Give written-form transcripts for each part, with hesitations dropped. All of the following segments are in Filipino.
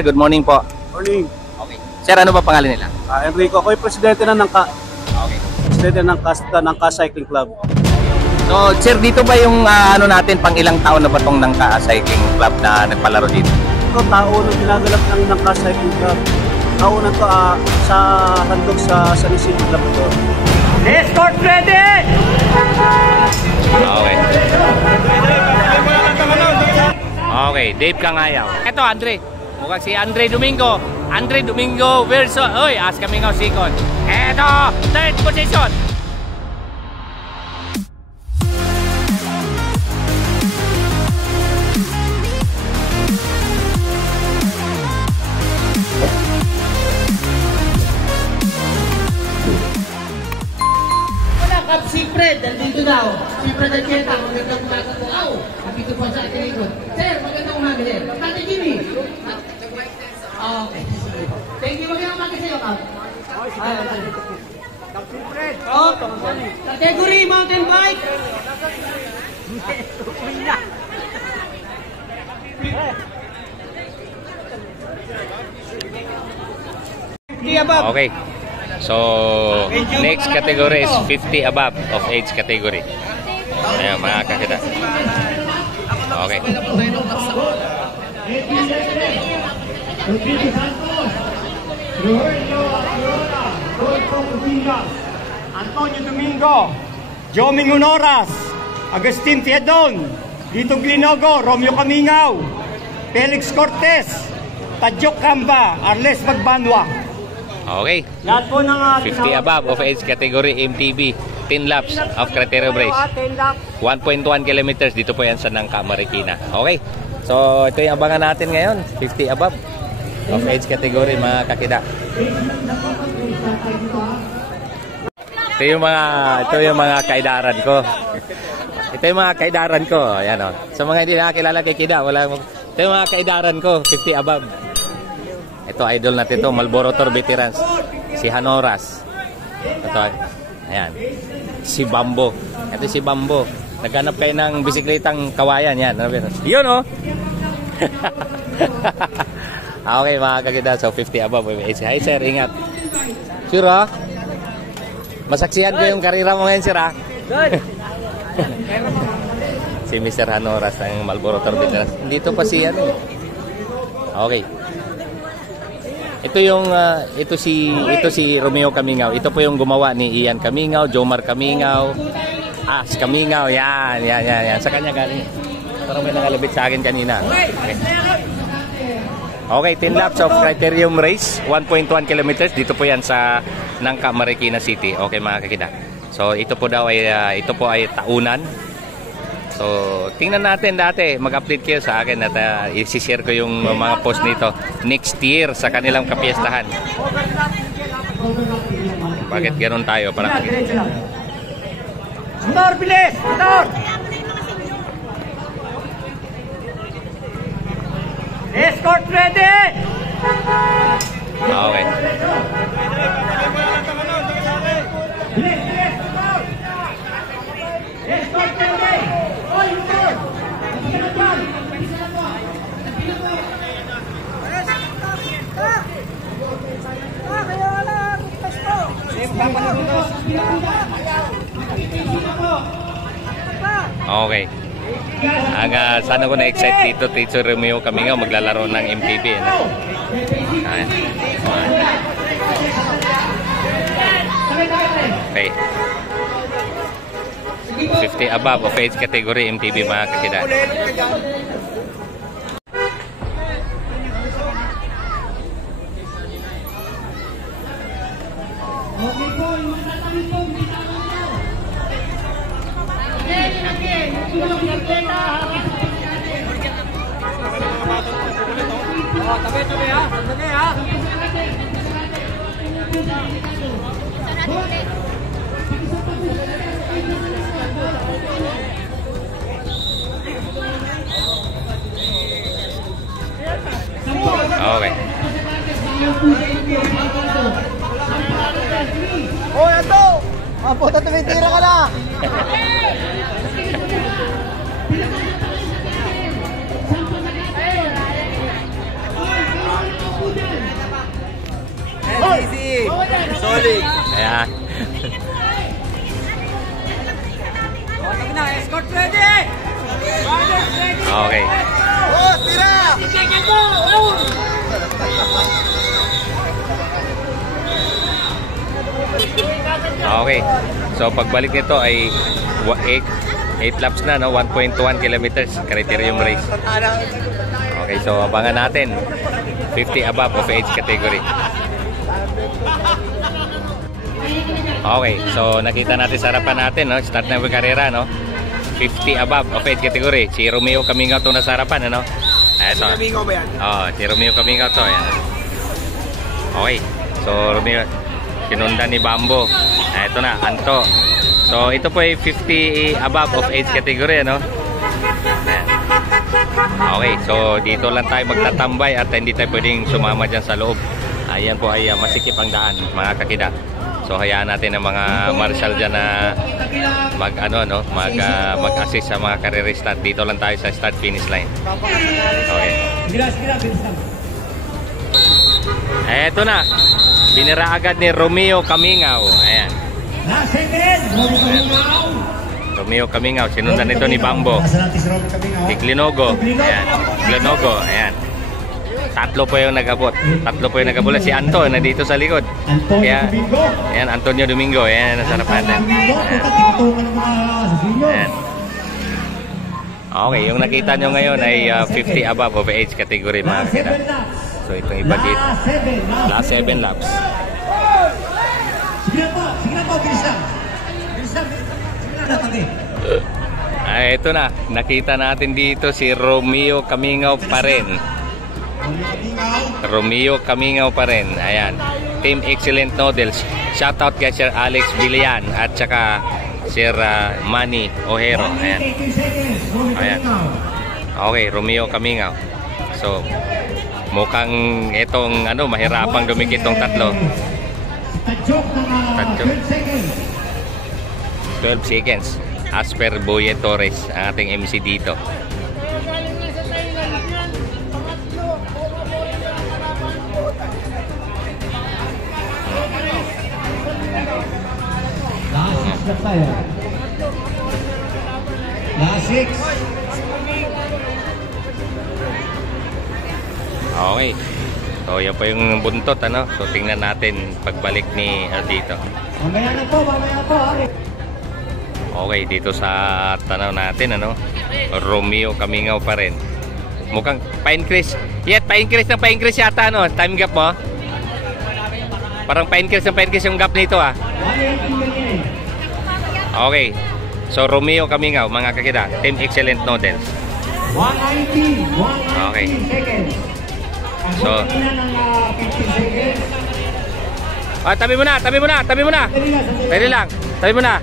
Good morning po. Morning. Okay. Sir, ano ba pangalan nila? Enrico, ako yung presidente na Okay. presidente ng Cycling Club. So, sir, dito ba yung ano natin, pang ilang taon na ba itong Nangka Cycling Club na nagpalaro dito? Ito, tao na ginagalap ng Cycling Club. Tao na ito sa handog sa San Isidro Club ito. Escort ready! Okay. Okay, Dave Kangayaw. Ito, Andre. Mukhang si Andre Domingo. Andre Domingo versus... Oy, As Kamingaw second. Ito, third position. Si Fred, nandito daw. Si Fred Alqueta, magandang umaga po. Nandito po sa ating likod. Sir, magandang umaga sir. Tate Jimmy. Okay. Thank you, magandang umaga sa'yo, Kap. Si Fred. Category mountain bike. Okay. So, next category is 50 above of age category. Ayan, mga kakita. Okay. Antonio Domingo, Joming Honoras, Agustin Tiadon, Dito Glinogo, Romeo Kamingaw, Felix Cortez, Tadyok Kamba, Arles Magbanwa. Okay. Lahat po ng 50 above of age category MTB 10 laps of criteria race. 1.1 kilometers dito po yan sa Nangka, Marikina. Okay. So ito yung abangan natin ngayon, 50 above of age category, mga kakida. Ito yung mga kaidaran ko. Ito yung mga kaidaran ko. Ayan o. Sa mga hindi nakakilala kay Kida, ito yung mga kaidaran ko, 50 above. Ito, idol natin ito, Marlboro Tour veterans. Si Hanoras. Ito, ayan. Si Bambo. Ito si Bambo. Naghanap kayo ng bisikletang kawayan. Yan. Yun, oh. Okay, mga kakita. So, 50 above. Hi, sir. Ingat. Sure, ha? Masaksihan ko yung karira mo ngayon, sir, ha? Si Mr. Hanoras ng Marlboro Tour veterans. Dito pa si, ano. Okay. Ito si Romeo Kamingaw. Ito po yung gumawa ni Ian Kamingaw, Jomar Kamingaw, As Kamingaw. Yan. Sa kanya galing. Parang may nakalabit sa akin kanina. Okay, 10 laps of criterium race, 1.1 kilometers. Dito po yan sa Nangka, Marikina City. Okay, mga kakita. So ito po ay taunan. So, tingnan natin dati, mag-update kayo sa akin at isi-share ko yung mga post nito next year sa kanilang kapiestahan. Bakit ganoon tayo? Parang Motor, bilis! Motor! Escort ready! okay. Escort ready! Oy, motor! Okay. Sana ko na-excite dito, Teacher Romeo Kamingaw maglalaro ng MTB. Okay. 50 above of age category MTB, mga kakita. Tabi ha. Okay. Oh, ito! Puta, tumitira ka na! Ayan. Escort ready! Okay. Oh, tira! Okay. So pagbalik nito ay 8 laps na, no? 1.1 kilometers criterium race. Okay, so abangan natin 50 above of age category. Okay, so nakita natin sa harapan natin, no? Start na yung karera, no? 50 above of age category. Si Romeo Camingaw to nasa harapan, ano? Si Camingaw ba yan? Si Romeo Camingaw to, yan. Okay, so Romeo sinundan ni Bambo. Ito na, Anto. So ito po ay 50 above of age category, ano? Ayan. Okay, so dito lang tayo magtatambay at hindi tayo pwedeng sumama dyan sa loob. Ayan po ay masikip ang daan, mga kakida. So hayaan natin ang mga marshal dyan na mag-assist sa mga karerista. Dito lang tayo sa start finish line. Okay. Eto na. Binira agad ni Romeo Camingaw. Ayan. Romeo Camingaw, sinundan nito ni Bambo. Glenogo. Ayan. Glenogo. Ayan. Tatlo po yung nagabot. Si Anto na dito sa likod. Kaya, ayan, Antonio Domingo. Ayan, nasa harapan natin. Ayan. Okay, yung nakita nyo ngayon ay 50 above of age category, mga kakita. So, itong iba dito. Last 7 laps. Sige na po, bilisan. Ito na, nakita natin dito si Romeo Camingaw pa rin. Romeo Camingaw pa rin. Ayan. Team Excellent Noodles. Shoutout kay Sir Alex Bilian at saka Sir Manny Ojero. Ayan. Ayan. Okay, Romeo Camingaw. So, mukhang itong mahirapang dumikit tong tatlo. 12 seconds. As per Boye Torres, ang ating MC dito. Last 6. Okay. So, yan po yung buntot, ano? So, tingnan natin pagbalik ni dito. Mamaya na po. Okay, dito sa tanaw natin, ano? Romeo Camingaw pa rin. Mukhang pa-increase. Pa-increase yata, ano? Time gap mo? Parang pa-increase yung gap nito, ah. Okay. So, Romeo Camingaw, mga kakita. Team Excellent Noodles. 190 Okay. seconds. So, tabi mo na. Pwede lang. Tabi mo na.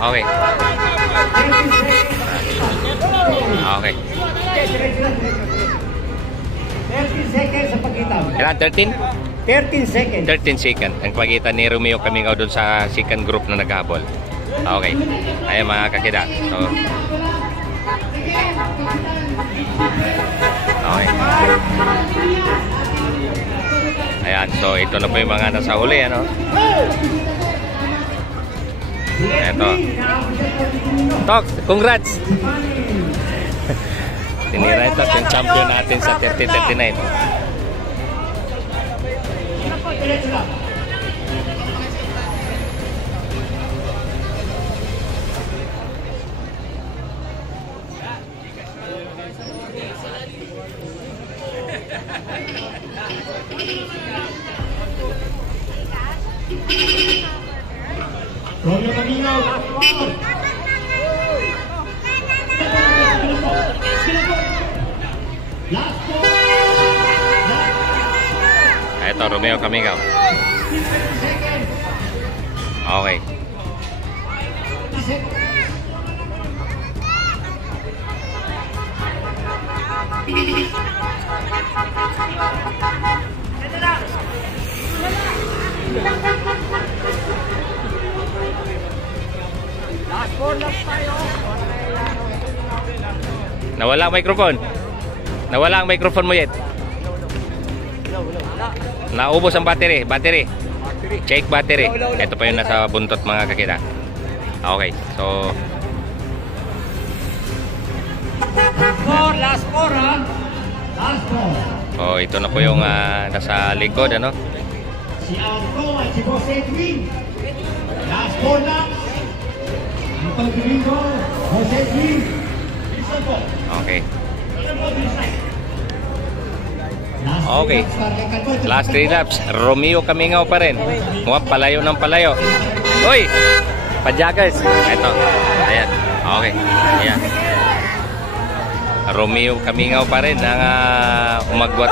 Okay. Okay. 13 seconds sa pagitan. Kailan? 13? 13 seconds. 13 seconds. Ang pagitan ni Romeo Camingaw doon sa second group na naghabol. Okay. Ayan, mga kakida. So, okay. Ayan. So, ito na po yung mga nasa huli, ano? Ito. Tok, congrats! Tinira ito yung champion natin sa 30-39. Romeo Camingaw, last one. Last one. Ito, Romeo Camingaw. Okay. Nawala ang microphone. Nawala ang microphone mo yet. Naubos ang battery. Check battery. Ito pa yung nasa buntot mga kakita. Okay, so last four ha. Last four. oh, ito na po yung nasa likod, ano? Si Alco at si Boss Edwin. Last four laps. Ito Domingo, Boss Edwin. Listen po. Okay. Listen po, listen. Okay. Last 3 laps. Romeo Kamingaw pa rin. Mukhang palayo ng palayo. Uy! Pajaggers. Ito. Ayan. Okay. Ayan. Romeo Kamingaw pa rin ang umagwat.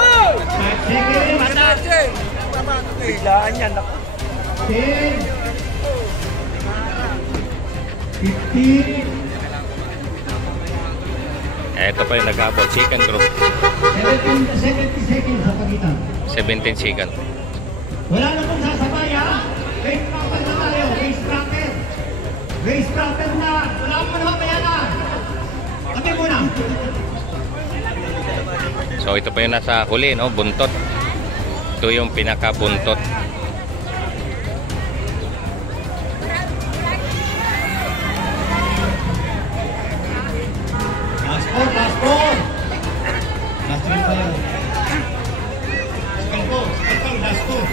Biglaan yan. 10, 15, Ito pa yung nag-abot. Second group. 70 seconds sa pagitan. 17 second. Wala na pong sasabay ha. Race proper na tayo. Race proper. Race proper na. Wala akong manapayanan. Kami muna. So ito pa yung nasa huli, no? Buntot. Ito yung pinaka-buntot. Last four, last four. Last three pa yan. Second four, last four.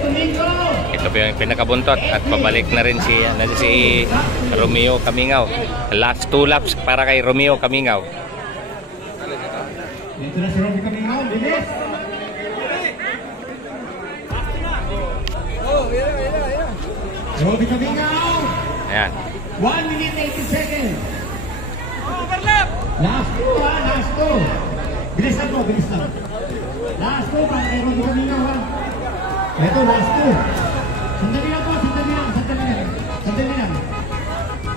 Domingo. Ito pa yung pinaka-buntot. At pabalik na rin si Romeo Kamingaw. Last 2 laps para kay Romeo Kamingaw. Dito na si Romeo Kamingaw. Bilis. Romeo Kamingaw. Ayan. 1 minute 80 seconds. Last two ha, last two. Bilisan mo, bilisan. Last two para kay Romeo Kamingaw ha. Ito, last two. Sandali lang po, sandali lang, sandali lang. Sandali lang.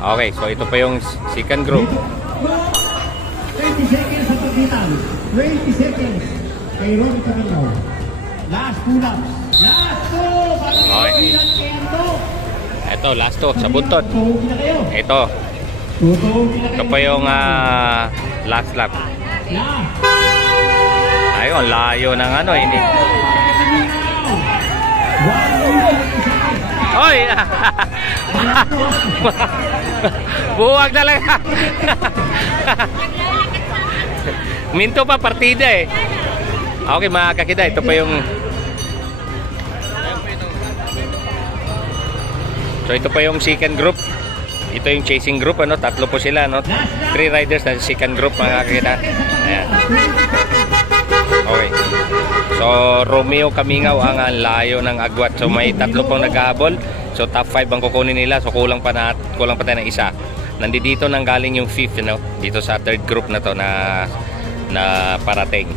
Okay, so ito pa yung second group. 20 seconds sa pagitan. 20 seconds kay Romeo Kamingaw. Last two laps. Last two para kay Okay. Endo. Ito, last 2 sa buntot. Tutuhugin na kayo. Ito. Tutuhugin na kayo. Ito pa yung last lap. Last. Ayun, layo ng ano. Hindi. Oy! Buwag talaga. Minto pa partida eh. Okay mga kakita, ito pa yung so ito pa yung second group. Ito yung chasing group, ano, tatlo po sila, no? 3 riders na second group mga kakita. Ayan. Okay. So Romeo Kamingaw ang layo ng agwat. So may tatlo pong naghahabol. So top 5 ang kukunin nila. So kulang pa tayo ng isa. Nandito nang galing yung 5th, no? Dito sa third group na to na parating.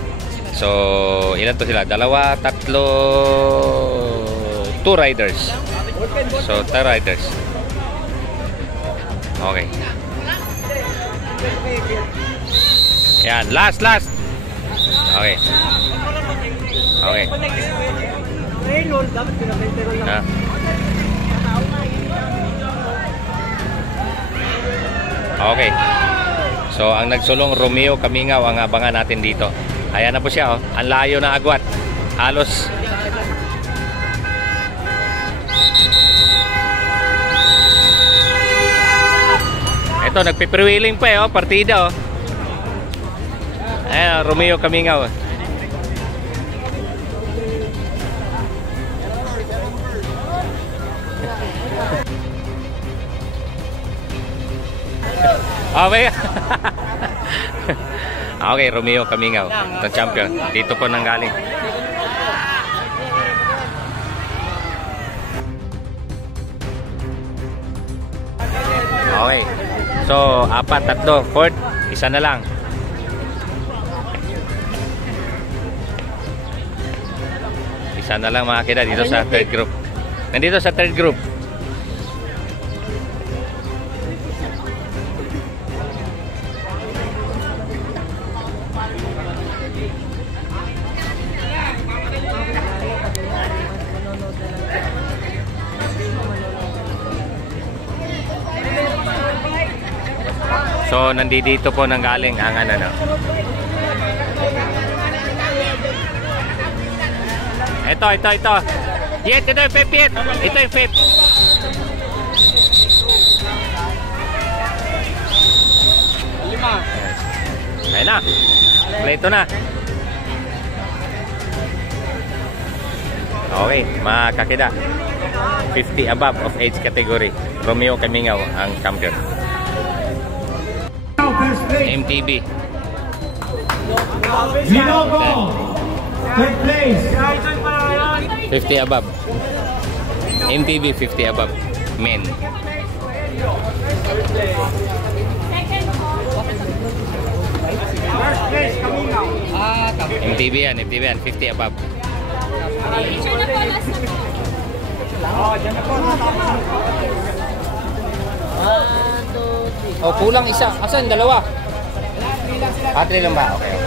So ilan to sila? 2, 3, 2 riders. So 2 riders. Okay. Yan, last. Okay. Okay. Na. Okay. So ang nagsulong Romeo Kamingaw ang abangan natin dito. Ayan na po siya, oh. Ang layo ng agwat. Halos ito, nagpiprewiling pa eh, oh, partida, oh. Ayan, Romeo Kamingaw. Okay. Okay, Romeo Kamingaw, itong champion. Dito po nanggaling. Okay. So, 4, 3, 4, isa na lang. Isa na lang mga kida dito sa third group. Nandito sa third group. So, nandito po nanggaling ang ano. Ito. Yet, ito yung fifth, Yet. Ito yung fifth. Ayun na. Kompleto na. Okay, mga kakida. 50 above of age category. Romeo Camingaw ang champion. First place. MTB. Linogo. Third place. 50 above. MTB 50 above. Men. MTB yan, 50 above. Oh, kulang isa. Asan? Dalawa? 3 lang ba? Okay.